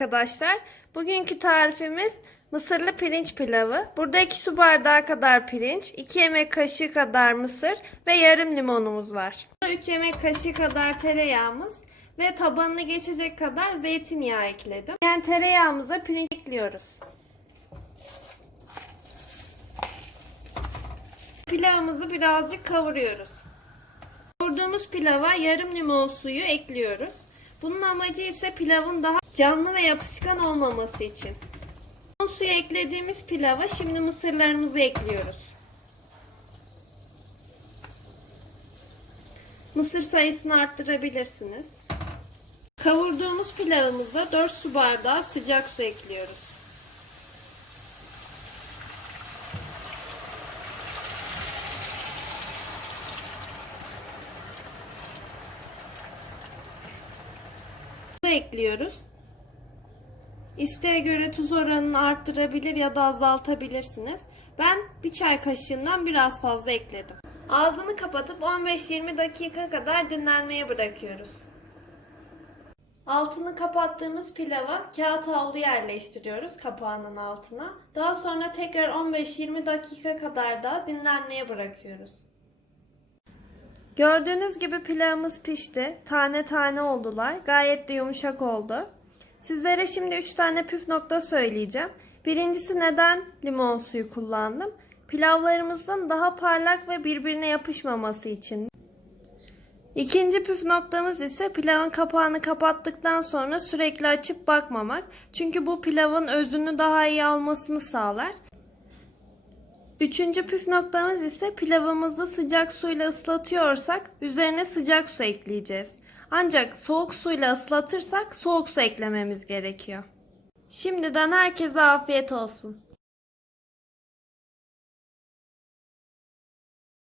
Arkadaşlar bugünkü tarifimiz mısırlı pirinç pilavı. Burada 2 su bardağı kadar pirinç, 2 yemek kaşığı kadar mısır ve yarım limonumuz var. 3 yemek kaşığı kadar tereyağımız ve tabanını geçecek kadar zeytinyağı ekledim. Yani tereyağımıza pirinç ekliyoruz. Pilavımızı birazcık kavuruyoruz. Kavurduğumuz pilava yarım limon suyu ekliyoruz. Bunun amacı ise pilavın daha canlı ve yapışkan olmaması için. Limon suyu eklediğimiz pilava şimdi mısırlarımızı ekliyoruz. Mısır sayısını arttırabilirsiniz. Kavurduğumuz pilavımıza 4 su bardağı sıcak su ekliyoruz. Su ekliyoruz. İsteğe göre tuz oranını arttırabilir ya da azaltabilirsiniz. Ben bir çay kaşığından biraz fazla ekledim. Ağzını kapatıp 15-20 dakika kadar dinlenmeye bırakıyoruz. Altını kapattığımız pilava kağıt havlu yerleştiriyoruz kapağının altına. Daha sonra tekrar 15-20 dakika kadar da dinlenmeye bırakıyoruz. Gördüğünüz gibi pilavımız pişti. Tane tane oldular. Gayet de yumuşak oldu. Sizlere şimdi 3 tane püf nokta söyleyeceğim. Birincisi neden limon suyu kullandım? Pilavlarımızın daha parlak ve birbirine yapışmaması için. İkinci püf noktamız ise pilavın kapağını kapattıktan sonra sürekli açıp bakmamak. Çünkü bu pilavın özünü daha iyi almasını sağlar. Üçüncü püf noktamız ise pilavımızı sıcak suyla ıslatıyorsak üzerine sıcak su ekleyeceğiz. Ancak soğuk suyla ıslatırsak soğuk su eklememiz gerekiyor. Şimdiden herkese afiyet olsun.